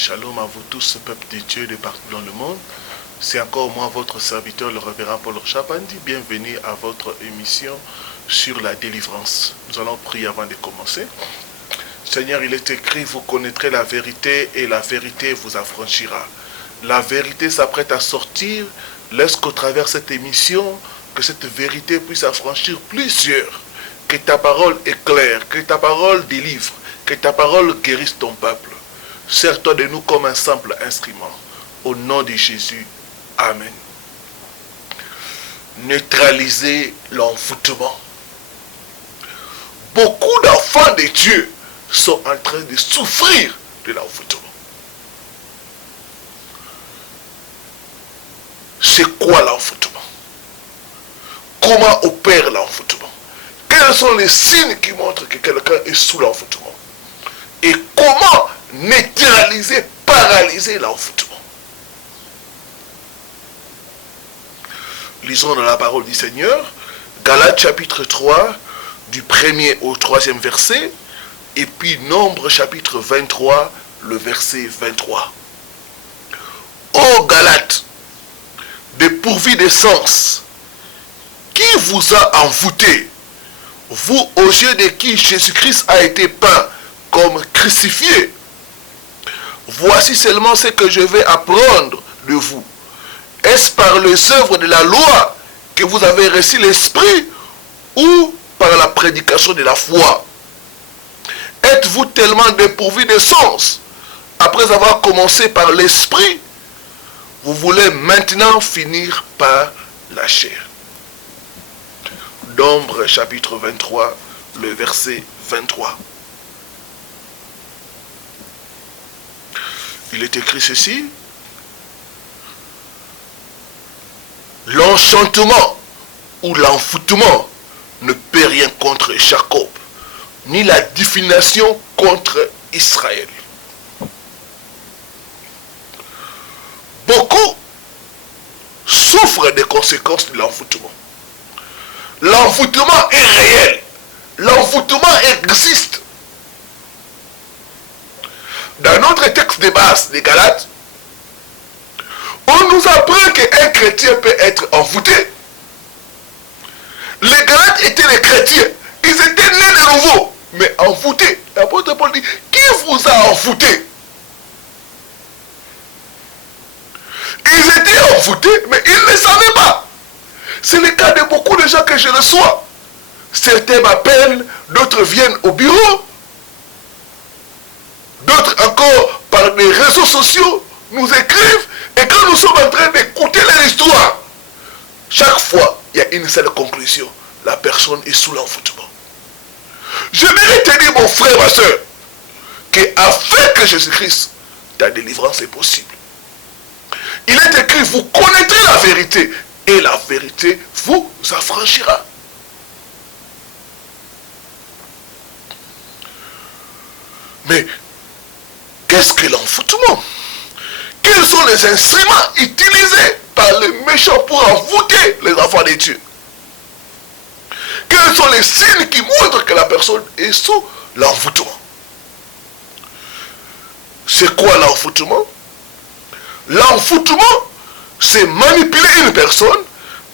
Shalom à vous tous, peuple de Dieu de partout dans le monde. C'est encore moi, votre serviteur, le révérend Paul Chapandi. Bienvenue à votre émission sur la délivrance. Nous allons prier avant de commencer. Seigneur, il est écrit, vous connaîtrez la vérité et la vérité vous affranchira. La vérité s'apprête à sortir. Laisse qu'au travers de cette émission, que cette vérité puisse affranchir plusieurs. Que ta parole éclaire, que ta parole délivre, que ta parole guérisse ton peuple. Sers-toi de nous comme un simple instrument. Au nom de Jésus. Amen. Neutraliser l'envoûtement. Beaucoup d'enfants de Dieu sont en train de souffrir de l'envoûtement. C'est quoi l'envoûtement? Comment opère l'envoûtement? Quels sont les signes qui montrent que quelqu'un est sous l'envoûtement? Et comment neutraliser, paralyser l'envoûtement? Lisons dans la parole du Seigneur, Galates chapitre 3, du 1er au 3e verset, et puis Nombre chapitre 23, le verset 23. Ô Galates, dépourvus de sens, qui vous a envoûté, vous aux yeux de qui Jésus-Christ a été peint comme crucifié? Voici seulement ce que je vais apprendre de vous. Est-ce par les œuvres de la loi que vous avez reçu l'esprit ou par la prédication de la foi? Êtes-vous tellement dépourvu de sens après avoir commencé par l'esprit? Vous voulez maintenant finir par la chair. Nombre chapitre 23, le verset 23. Il est écrit ceci. L'enchantement ou l'envoûtement ne peut rien contre Jacob, ni la divination contre Israël. Beaucoup souffrent des conséquences de l'envoûtement. L'envoûtement est réel. L'envoûtement existe. Dans notre texte de base des Galates, on nous apprend qu'un chrétien peut être envoûté. Les Galates étaient les chrétiens. Ils étaient nés de nouveau, mais envoûtés. L'apôtre Paul dit, qui vous a envoûté? Ils étaient envoûtés, mais ils ne savaient pas. C'est le cas de beaucoup de gens que je reçois. Certains m'appellent, d'autres viennent au bureau. D'autres encore, par les réseaux sociaux, nous écrivent. Et quand nous sommes en train d'écouter leur histoire, chaque fois, il y a une seule conclusion. La personne est sous l'envoûtement. Je vais te dire, mon frère, ma soeur, qu'avec Jésus-Christ, ta délivrance est possible. Il est écrit, vous connaîtrez la vérité, et la vérité vous affranchira. Mais, qu'est-ce que l'envoûtement? Quels sont les instruments utilisés par les méchants pour envoûter les enfants de Dieu? Quels sont les signes qui montrent que la personne est sous l'envoûtement? C'est quoi l'envoûtement? L'envoûtement, c'est manipuler une personne,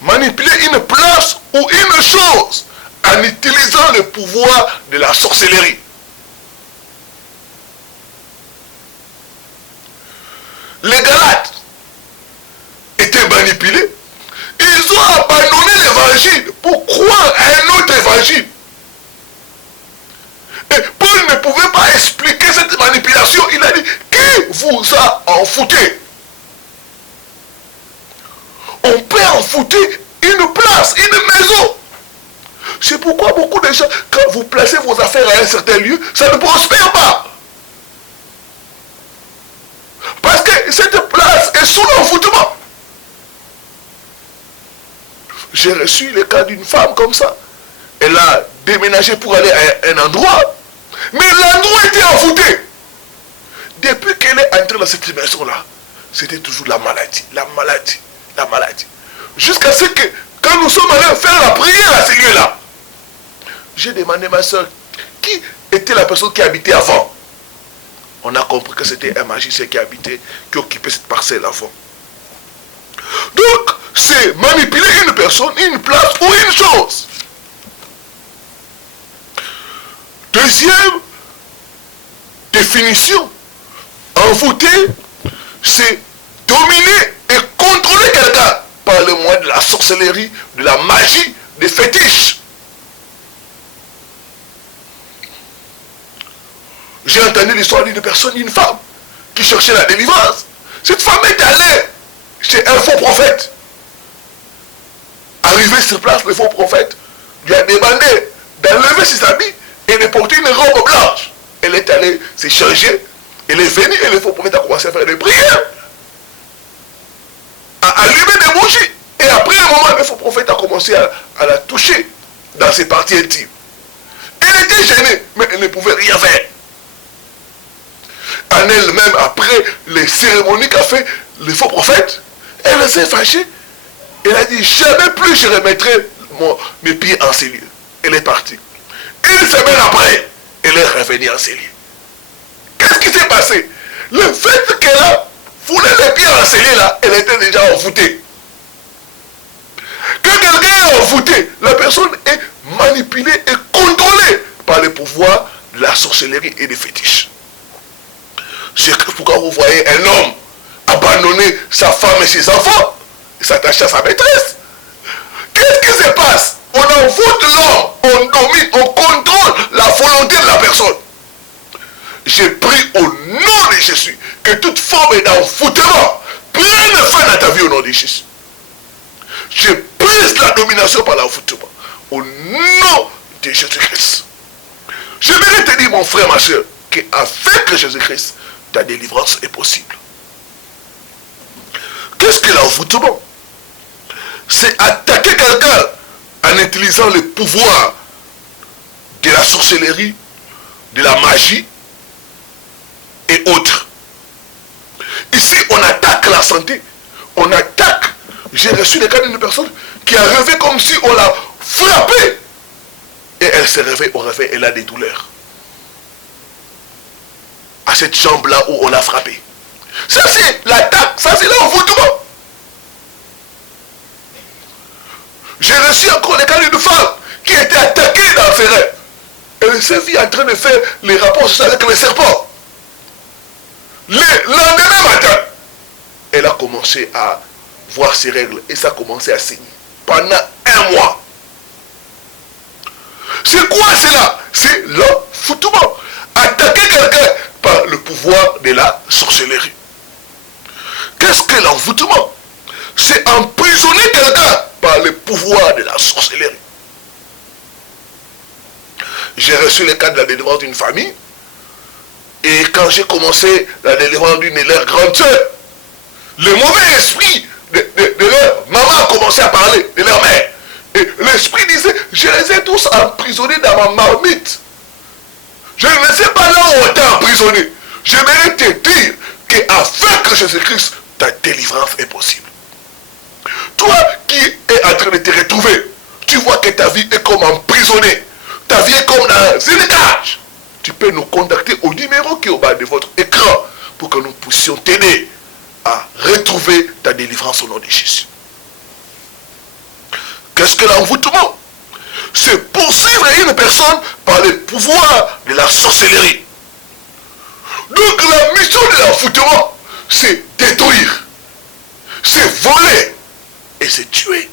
manipuler une place ou une chose en utilisant le pouvoir de la sorcellerie. Les Galates étaient manipulés. Ils ont abandonné l'évangile pour croire à un autre évangile. Et Paul ne pouvait pas expliquer cette manipulation. Il a dit, qui vous a envoûté? On peut envoûter une place, une maison. C'est pourquoi beaucoup de gens, quand vous placez vos affaires à un certain lieu, ça ne prospère pas. Parce que cette place est sous l'envoûtement. J'ai reçu le cas d'une femme comme ça. Elle a déménagé pour aller à un endroit. Mais l'endroit était envoûté. Depuis qu'elle est entrée dans cette maison-là, c'était toujours la maladie, la maladie, la maladie. Jusqu'à ce que, quand nous sommes allés faire la prière à ce lieu-là, j'ai demandé à ma soeur, qui était la personne qui habitait avant? on a compris que c'était un magicien qui habitait, qui occupait cette parcelle avant. Donc, c'est manipuler une personne, une place ou une chose. Deuxième définition, envoûter, c'est dominer et contrôler quelqu'un par le moyen de la sorcellerie, de la magie, des fétiches. J'ai entendu l'histoire d'une personne, d'une femme, qui cherchait la délivrance. Cette femme est allée chez un faux prophète. Arrivé sur place, le faux prophète lui a demandé d'enlever ses habits et de porter une robe blanche. Elle est allée se changer, elle est venue et le faux prophète a commencé à faire des prières, à allumer des bougies. Et après un moment, le faux prophète a commencé à la toucher dans ses parties intimes. Elle était gênée, mais elle ne pouvait rien faire. En elle-même, après les cérémonies qu'a fait le faux prophète, elle s'est fâchée. Elle a dit, jamais plus je remettrai mes pieds en ces lieux. Elle est partie. Une semaine après, elle est revenue en ces lieux. Qu'est-ce qui s'est passé? Le fait qu'elle a foulé les pieds en ces lieux-là, elle était déjà envoûtée. Quand quelqu'un est envoûté, la personne est manipulée et contrôlée par le pouvoir de la sorcellerie et des fétiches. C'est pourquoi vous voyez un homme abandonner sa femme et ses enfants et s'attacher à sa maîtresse. Qu'est-ce qui se passe? On envoûte l'homme, on domine, on contrôle la volonté de la personne. J'ai pris au nom de Jésus que toute forme d'envoûtement prenne fin à ta vie au nom de Jésus. Je brise la domination par l'envoûtement au nom de Jésus-Christ. Je vais te dire, mon frère, ma soeur, qu'avec Jésus-Christ, ta délivrance est possible. Qu'est-ce que l'envoûtement? C'est attaquer quelqu'un en utilisant le pouvoir de la sorcellerie, de la magie et autres. Ici, on attaque la santé. On attaque. J'ai reçu le cas d'une personne qui a rêvé comme si on l'a frappée. Et elle s'est réveillée au réveil, elle a des douleurs. À cette jambe-là où on l'a frappée. Ça, c'est l'attaque. Ça, c'est l'envoûtement. J'ai reçu encore le cas d'une femme qui a été attaquée dans ses rêves. Elle s'est vue en train de faire les rapports avec les serpents. Le lendemain matin, elle a commencé à voir ses règles et ça a commencé à saigner. Pendant un mois. C'est quoi cela? C'est l'envoûtement. Attaquer quelqu'un par le pouvoir de la sorcellerie. Qu'est-ce que l'envoûtement? C'est emprisonner quelqu'un par le pouvoir de la sorcellerie. J'ai reçu le cas de la délivrance d'une famille. Et quand j'ai commencé la délivrance d'une de leurs grandes soeurs, le mauvais esprit de leur maman a commencé à parler, de leur mère. Et l'esprit disait, je les ai tous emprisonnés dans ma marmite. Je ne sais pas là où on t'a emprisonné. J'aimerais te dire qu'avec Jésus-Christ, ta délivrance est possible. Toi qui es en train de te retrouver, tu vois que ta vie est comme emprisonnée. Ta vie est comme dans une cage. Tu peux nous contacter au numéro qui est au bas de votre écran pour que nous puissions t'aider à retrouver ta délivrance au nom de Jésus. Qu'est-ce que l'envoûtement? C'est poursuivre une personne par le pouvoir de la sorcellerie. Donc la mission de l'envoûtement, c'est détruire, c'est voler et c'est tuer.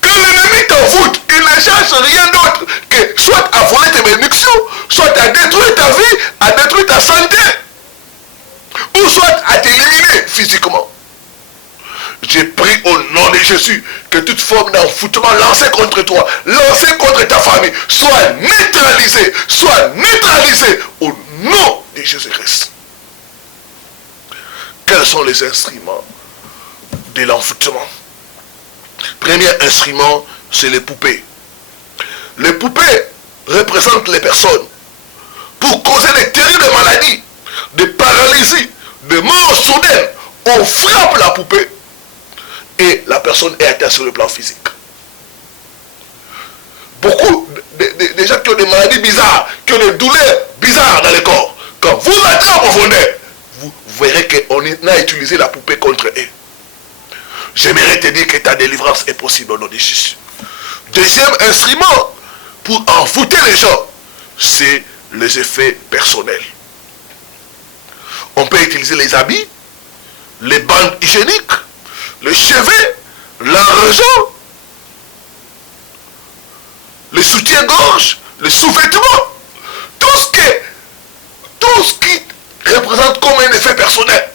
Quand l'ennemi t'envoûte, il ne cherche rien d'autre que soit à voler tes bénédictions, soit à détruire ta vie, à détruire ta santé, ou soit à t'éliminer physiquement. J'ai pris au nom de Jésus que toute forme d'envoûtement lancée contre toi, lancée contre ta famille, soit neutralisée au nom de Jésus-Christ. Quels sont les instruments de l'envoûtement? Premier instrument, c'est les poupées. Les poupées représentent les personnes pour causer des terribles maladies, des paralysies, des morts soudaines. On frappe la poupée et la personne est atteinte sur le plan physique. Beaucoup de gens qui ont des maladies bizarres, qui ont des douleurs bizarre dans le corps. Quand vous entrez en profondeur, vous verrez qu'on a utilisé la poupée contre eux. J'aimerais te dire que ta délivrance est possible au nom de Jésus. Deuxième instrument pour envoûter les gens, c'est les effets personnels. On peut utiliser les habits, les bandes hygiéniques, les cheveux, l'argent, les soutiens-gorge, les sous-vêtements, tout ce qui représente comme un effet personnel.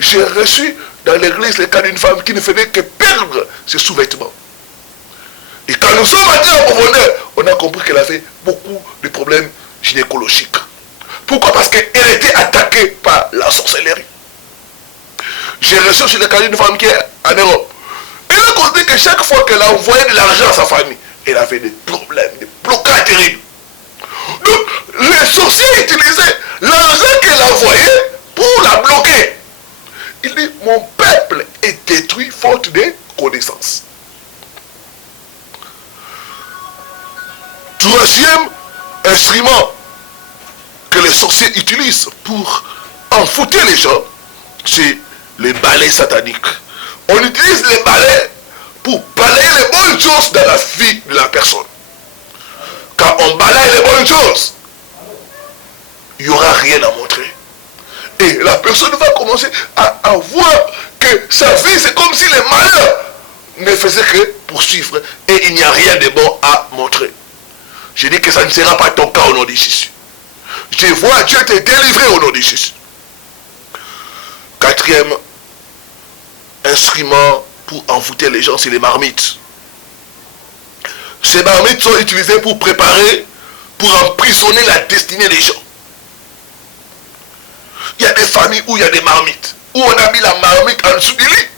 J'ai reçu dans l'église le cas d'une femme qui ne faisait que perdre ses sous-vêtements. Et quand nous sommes entrés en profondeur, on a compris qu'elle avait beaucoup de problèmes gynécologiques. Pourquoi? Parce qu'elle était attaquée par la sorcellerie. J'ai reçu aussi le cas d'une femme qui est en Europe. Elle a constaté que chaque fois qu'elle a envoyé de l'argent à sa famille, elle avait des problèmes, des blocages terribles. Donc, les sorciers utilisaient l'argent qu'elle envoyait pour la bloquer. Il dit, mon peuple est détruit faute de connaissances. Troisième instrument que les sorciers utilisent pour envoûter les gens, c'est les balais sataniques. On utilise les balais pour balayer les bonnes choses dans la vie de la personne. Quand on balaye les bonnes choses, il n'y aura rien à montrer. Et la personne va commencer à voir que sa vie, c'est comme si les malheurs ne faisaient que poursuivre. Et il n'y a rien de bon à montrer. Je dis que ça ne sera pas ton cas au nom de Jésus. Je vois Dieu te délivrer au nom de Jésus. Quatrième instrument pour envoûter les gens, c'est les marmites. Ces marmites sont utilisées pour préparer, pour emprisonner la destinée des gens. Il y a des familles où il y a des marmites, où on a mis la marmite en dessous du lit.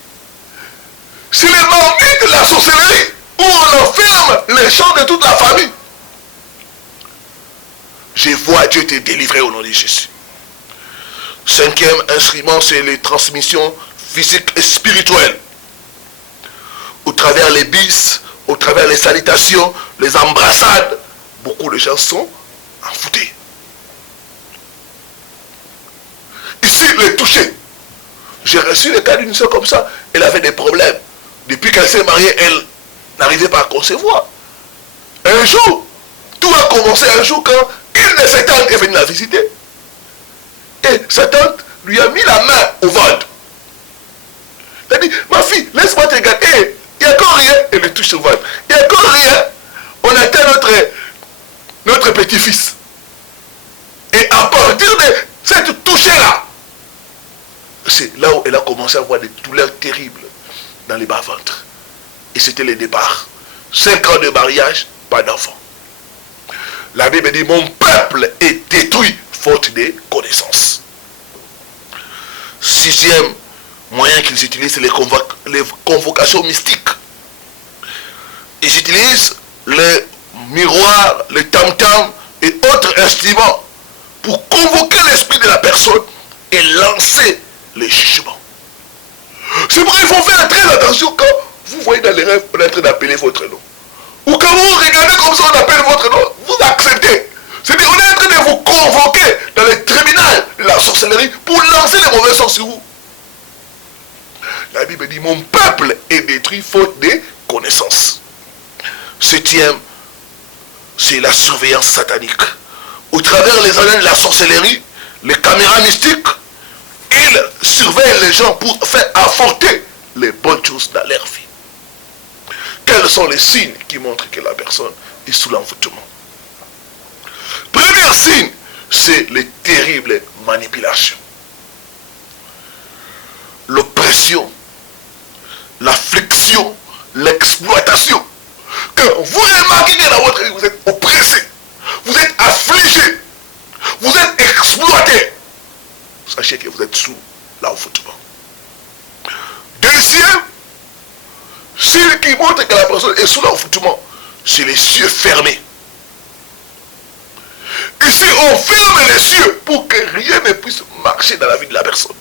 C'est les marmites de la sorcellerie, où on enferme les gens de toute la famille. Je vois Dieu te délivrer au nom de Jésus. Cinquième instrument, c'est les transmissions physiques et spirituelles. Au travers les bis, au travers les salutations, les embrassades, beaucoup de gens sont envoûtés. Ici, les toucher. J'ai reçu le cas d'une soeur comme ça. Elle avait des problèmes. Depuis qu'elle s'est mariée, elle n'arrivait pas à concevoir. Un jour, tout a commencé un jour quand une de ses tantes est venue la visiter. Et sa tante lui a mis la main au ventre. Elle a dit, ma fille, laisse-moi te regarder. Il n'y a encore rien. Elle le touche au ventre. Il n'y a encore rien. On atteint notre petit-fils. Et à partir de cette touche-là, c'est là où elle a commencé à avoir des douleurs terribles dans les bas-ventres. Et c'était le départ. 5 ans de mariage, pas d'enfant. La Bible dit, mon peuple est détruit faute de connaissances. Sixième moyen qu'ils utilisent, c'est les convocations mystiques. Ils utilisent les miroirs, les tam-tams et autres instruments pour convoquer l'esprit de la personne et lancer les jugements. C'est pourquoi il faut faire très attention quand vous voyez dans les rêves, on est en train d'appeler votre nom. Ou quand vous regardez comme ça, on appelle votre nom, vous acceptez. C'est-à-dire qu'on est en train de vous convoquer dans les tribunaux de la sorcellerie pour lancer les mauvais sorts sur vous. La Bible dit, mon peuple est détruit faute de connaissances. Septième, c'est la surveillance satanique. Au travers les années de la sorcellerie, les caméras mystiques, ils surveillent les gens pour faire apporter les bonnes choses dans leur vie. Quels sont les signes qui montrent que la personne est sous l'envoûtement? Premier signe, c'est les terribles manipulations. L'oppression, l'affliction, l'exploitation. Quand vous remarquez que dans votre vie, vous êtes oppressé, vous êtes affligé, vous êtes exploité, sachez que vous êtes sous l'envoûtement. Deuxième signe qui montre que la personne est sous l'envoûtement, c'est les cieux fermés. Ici, on ferme les cieux pour que rien ne puisse marcher dans la vie de la personne.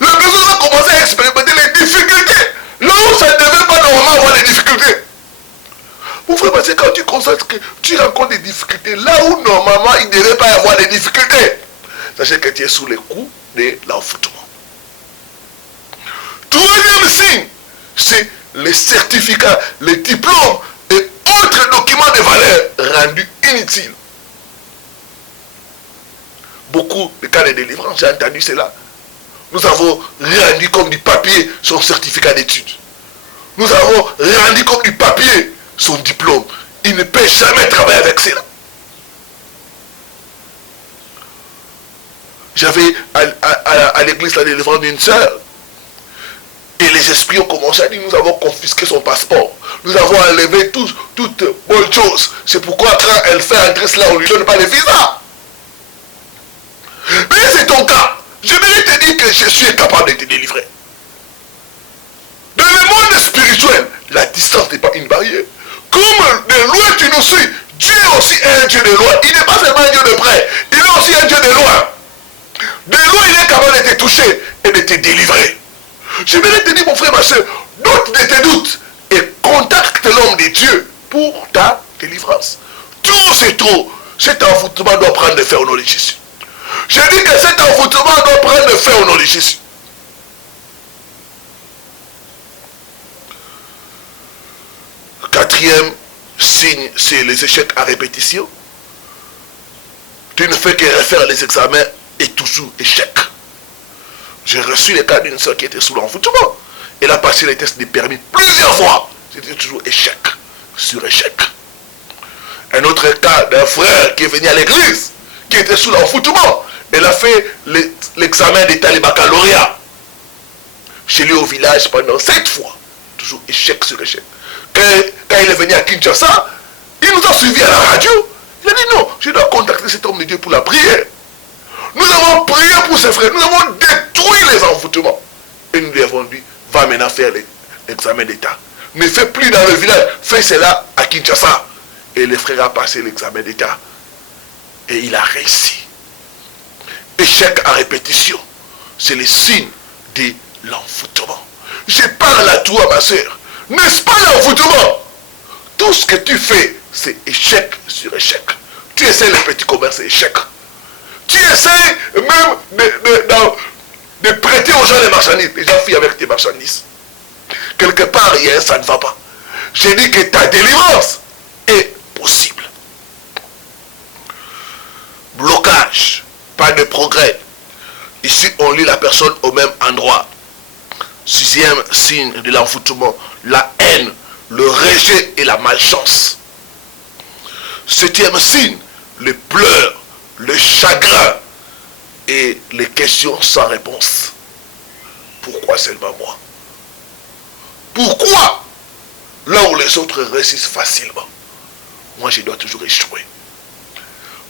La personne va commencer à expérimenter les difficultés là où ça ne devait pas normalement avoir les difficultés. Vous frère, c'est quand tu constates que tu rencontres des difficultés là où normalement il ne devait pas y avoir des difficultés. Sachez que tu es sous les coups de l'envoûtement. Troisième signe, c'est les certificats, les diplômes et autres documents de valeur rendus inutiles. Beaucoup de cas de délivrance, j'ai entendu cela. Nous avons rendu comme du papier son certificat d'études. Nous avons rendu comme du papier son diplôme. Il ne peut jamais travailler avec cela. J'avais à l'église la délivrance d'une sœur. Et les esprits ont commencé à dire, nous avons confisqué son passeport. Nous avons enlevé toutes bonnes choses. C'est pourquoi quand elle fait entrer cela, on ne lui donne pas de visa. Mais c'est ton cas. Je vais te dire que Jésus est capable de te délivrer. Dans le monde spirituel, la distance n'est pas une barrière. Comme de loin tu nous suis, Dieu aussi est un Dieu de loin. Il n'est pas seulement un Dieu de près, il est aussi un Dieu de loin. De loin, il est capable de te toucher et de te délivrer. Je vais te dire, mon frère, ma soeur, doute de tes doutes et contacte l'homme de Dieu pour ta délivrance. Tout c'est trop. Cet envoûtement doit prendre fin au nom de Jésus. Je dis que cet envoûtement doit prendre fin au nom de Jésus. Quatrième signe, c'est les échecs à répétition. Tu ne fais que refaire les examens et toujours échec. J'ai reçu le cas d'une soeur qui était sous l'envoûtement. Elle a passé les tests de permis plusieurs fois. C'était toujours échec sur échec. Un autre cas d'un frère qui est venu à l'église, qui était sous l'envoûtement. Elle a fait l'examen d'état, le baccalauréat. Chez lui au village pendant 7 fois. Toujours échec sur échec. Quand il est venu à Kinshasa, il nous a suivis à la radio. Il a dit non, je dois contacter cet homme de Dieu pour la prière. Nous avons prié pour ses frères, nous avons détruit les envoûtements. Et nous lui avons dit, va maintenant faire l'examen d'état. Ne fais plus dans le village, fais cela à Kinshasa. Et le frère a passé l'examen d'état. Et il a réussi. Échec à répétition, c'est le signe de l'envoûtement. Je parle à toi, ma soeur. N'est-ce pas l'envoûtement? Tout ce que tu fais, c'est échec sur échec. Tu essaies le petit commerce, c'est échec. Tu essaies même de prêter aux gens les marchandises. Les gens fuient avec tes marchandises. Quelque part, ça ne va pas. J'ai dit que ta délivrance est possible. Blocage, pas de progrès. Ici, on lit la personne au même endroit. Sixième signe de l'envoûtement, la haine, le rejet et la malchance. Septième signe, les pleurs, le chagrin et les questions sans réponse. Pourquoi seulement moi? Pourquoi là où les autres réussissent facilement, moi je dois toujours échouer?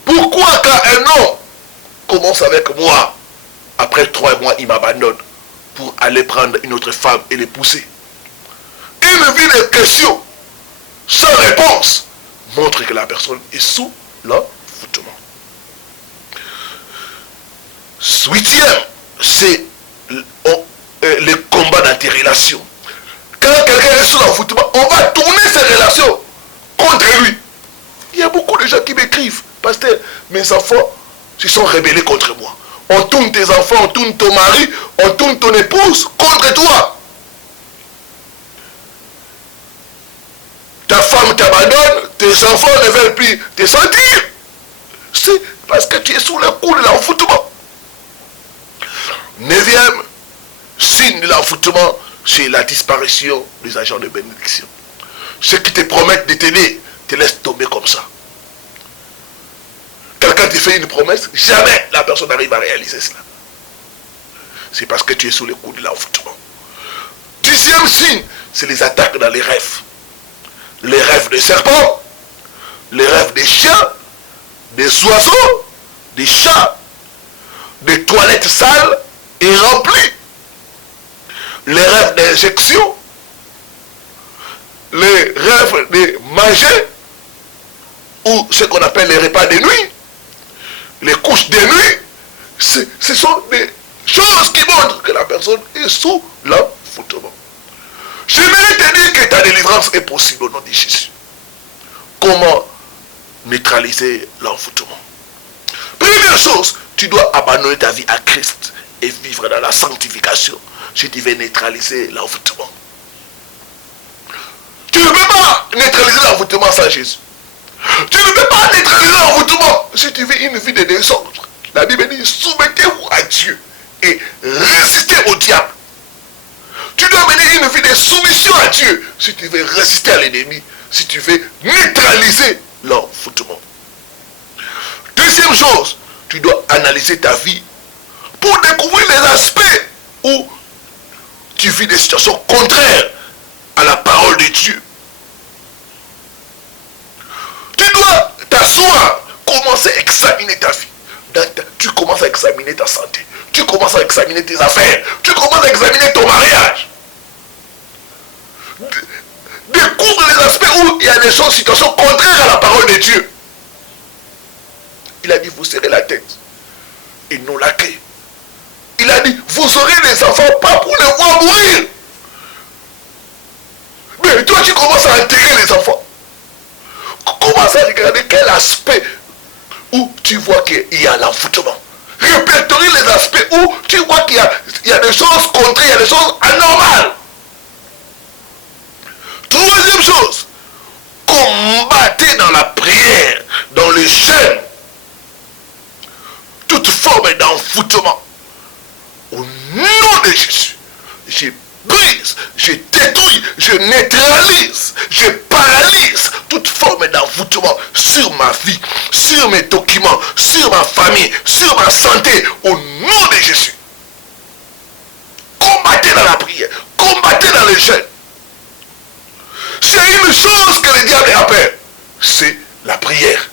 Pourquoi quand un homme commence avec moi, après 3 mois il m'abandonne pour aller prendre une autre femme et l'épouser? Une vie de questions sans réponse montre que la personne est sous l'envoûtement. Huitième, c'est le combat dans tes relations. Quand quelqu'un est sous l'envoûtement, on va tourner ses relations contre lui. Il y a beaucoup de gens qui m'écrivent, pasteur, mes enfants se sont rebellés contre moi. On tourne tes enfants, on tourne ton mari, on tourne ton épouse contre toi. Ta femme t'abandonne, tes enfants ne veulent plus te sentir. C'est parce que tu es sous le coup de l'envoûtement. Neuvième signe de l'envoûtement, c'est la disparition des agents de bénédiction. Ceux qui te promettent de t'aider te laissent tomber comme ça. Quelqu'un te fait une promesse, jamais la personne n'arrive à réaliser cela. C'est parce que tu es sous le coup de l'envoûtement. Dixième signe, c'est les attaques dans les rêves. Les rêves des serpents, les rêves des chiens, des oiseaux, des chats, des toilettes sales et remplies. Les rêves d'injection, les rêves de manger, ou ce qu'on appelle les repas de nuit, les couches de nuit, ce sont des choses qui montrent que la personne est sous l'envoûtement. Je vais te dire que ta délivrance est possible au nom de Jésus. neutraliser l'envoûtement. Première chose, tu dois abandonner ta vie à Christ et vivre dans la sanctification si tu veux neutraliser l'envoûtement. Tu ne peux pas neutraliser l'envoûtement sans Jésus. Tu ne peux pas neutraliser l'envoûtement si tu veux une vie de désordre. La Bible dit, soumettez-vous à Dieu et résistez au diable. Tu dois mener une vie de soumission à Dieu si tu veux résister à l'ennemi, si tu veux neutraliser l'envoûtement. Deuxième chose, tu dois analyser ta vie pour découvrir les aspects où tu vis des situations contraires à la parole de Dieu. Tu dois t'asseoir, commencer à examiner ta vie. Tu commences à examiner ta santé. Tu commences à examiner tes affaires. Tu commences à examiner ton mariage. Découvre les aspects où il y a des choses, situations contraires à la parole de Dieu. Il a dit, vous serez la tête et non la queue. Il a dit, vous aurez des enfants pas pour les voir mourir. Mais toi, tu commences à enterrer les enfants. Commence à regarder quel aspect où tu vois qu'il y a l'envoûtement. Répertorie les aspects où tu vois qu'il y a des choses contraires, il y a des choses anormales. Troisième chose, combattez dans la prière, dans le jeûne, toute forme d'envoûtement. Au nom de Jésus, je brise, je détruis, je neutralise, je paralyse toute forme d'envoûtement sur ma vie, sur mes documents, sur ma famille, sur ma santé, au nom de Jésus. Combattez dans la prière, combattez dans le jeûne. C'est une chose que le diable a peur, c'est la prière.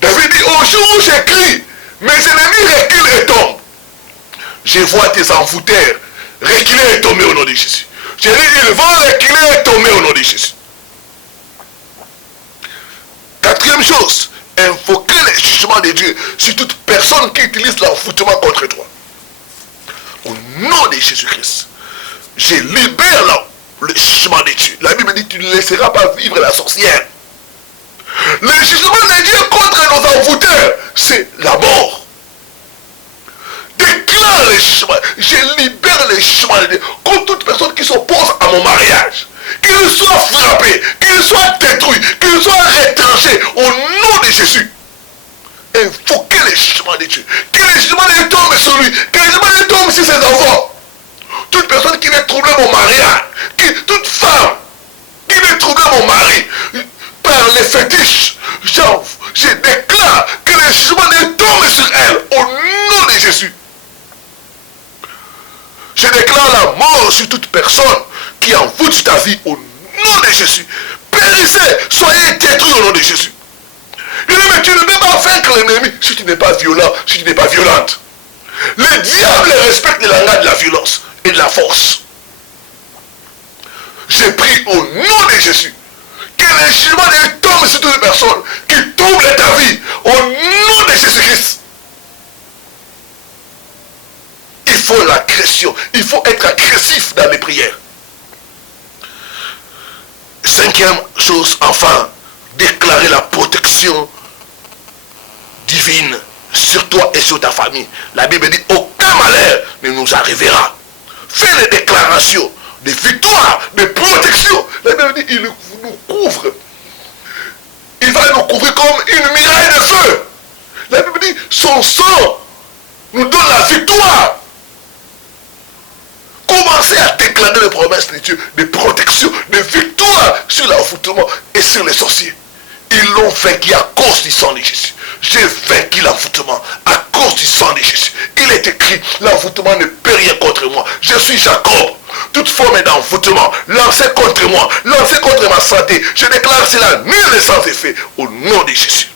David dit, au jour où j'écris, mes ennemis reculent et tombent. Je vois tes envoûteurs reculer et tomber au nom de Jésus. Je dis, ils vont reculer et tomber au nom de Jésus. Quatrième chose, invoquer le jugement de Dieu sur toute personne qui utilise l'envoûtement contre toi. Au nom de Jésus-Christ, je libère le jugement de Dieu. La Bible dit, tu ne laisseras pas vivre la sorcière. Le jugement de Dieu contre nos envoûteurs, c'est la mort. Déclare le jugement. Je libère le jugement de Dieu contre toute personne qui s'oppose à mon mariage. Qu'il soit frappé, qu'il soit détruit, qu'il soit retranché au nom de Jésus. Invoquez le jugement de Dieu. Que le jugement de Dieu tombe sur lui. Que le jugement de Dieu tombe sur ses enfants. Toute personne qui veut troubler mon mariage, toute femme qui veut troubler mon mari par les fétiches, je déclare que le jugement de Dieu tombe sur elle au nom de Jésus. Je déclare la mort sur toute personne qui envoûte ta vie au nom de Jésus. Périssez, soyez détruits au nom de Jésus. Il dit, mais tu ne peux pas vaincre l'ennemi si tu n'es pas violent, si tu n'es pas violente. Le diable respecte le langage de la violence et de la force. J'ai pris au nom de Jésus que le jugement de Dieu tombe sur toute personne qui trouble ta vie au nom de Jésus-Christ. Il faut l'agression, il faut être agressif dans les prières. Cinquième chose, enfin, déclarer la protection divine sur toi et sur ta famille. La Bible dit, aucun malheur ne nous arrivera. Fais les déclarations de victoire, de protection. La Bible dit, il nous couvre. Il va nous couvrir comme une muraille de feu. La Bible dit, son sang nous donne la victoire. Commencez à déclarer les promesses de Dieu, de protection, de victoire sur l'envoûtement et sur les sorciers. Ils l'ont vaincu à cause du sang de Jésus. J'ai vaincu l'envoûtement à cause du sang de Jésus. Il est écrit, l'envoûtement ne peut rien contre moi. Je suis Jacob. Toute forme d'envoûtement lancée contre moi, lancée contre ma santé, je déclare cela nul et sans effet au nom de Jésus.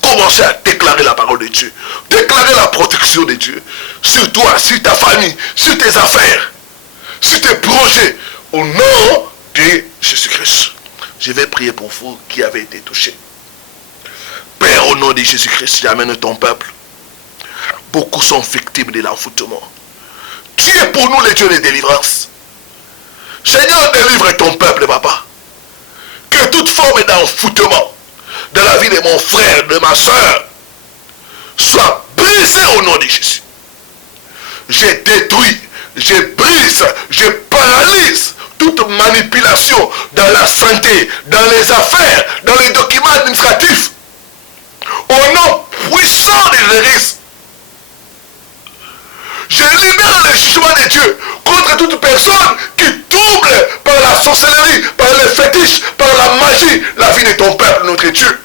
Commencez à déclarer la parole de Dieu. Déclarer la protection de Dieu sur toi, sur ta famille, sur tes affaires, sur tes projets, au nom de Jésus-Christ. Je vais prier pour vous qui avez été touchés. Père, au nom de Jésus-Christ, j'amène ton peuple. Beaucoup sont victimes de l'envoûtement. Tu es pour nous le Dieu de délivrance. Seigneur, délivre ton peuple, papa. Que toute forme d'enfoutement dans la vie de mon frère, de ma soeur, soit brisée au nom de Jésus. Je détruis, je brise, je paralyse toute manipulation dans la santé, dans les affaires, dans les documents administratifs. Au nom puissant de Jésus, je libère le jugement de Dieu contre toute personne qui trouble par la sorcellerie, par les fétiches, par la magie, la vie de ton peuple, notre Dieu.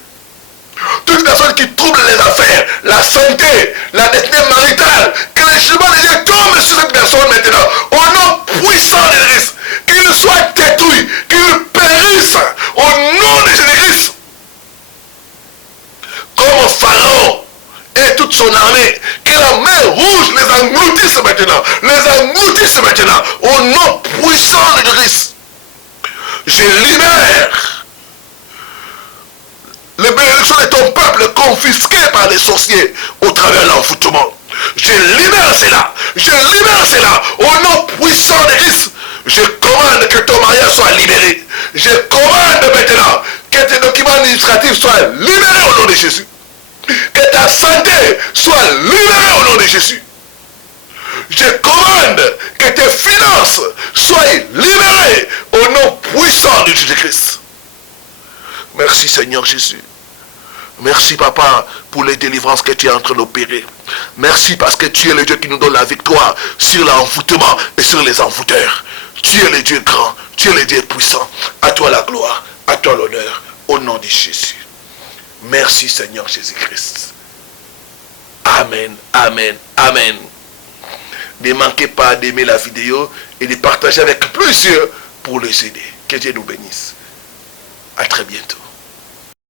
Toute personne qui trouble les affaires, la santé, la destinée maritale, que le jugement de Dieu tombe sur cette personne maintenant. Au nom puissant de Jésus, qu'il soit détruit, qu'il périsse au nom de Jésus-Christ. Comme Pharaon et toute son armée, que la mer rouge les engloutisse maintenant, au nom puissant de Christ. Je libère les bénédictions de ton peuple confisquées par les sorciers au travers de l'enfoutement. Je libère cela, au nom puissant de Christ. Je commande que ton mariage soit libéré. Je commande maintenant que tes documents administratifs soient libérés au nom de Jésus. Que ta santé soit libérée au nom de Jésus. Je commande que tes finances soient libérées au nom puissant de Jésus-Christ. Merci Seigneur Jésus. Merci Papa pour les délivrances que tu es en train d'opérer. Merci parce que tu es le Dieu qui nous donne la victoire sur l'envoûtement et sur les envoûteurs. Tu es le Dieu grand, tu es le Dieu puissant. À toi la gloire, à toi l'honneur, au nom de Jésus. Merci Seigneur Jésus-Christ. Amen, amen, amen. Ne manquez pas d'aimer la vidéo et de partager avec plusieurs pour les aider. Que Dieu nous bénisse. À très bientôt.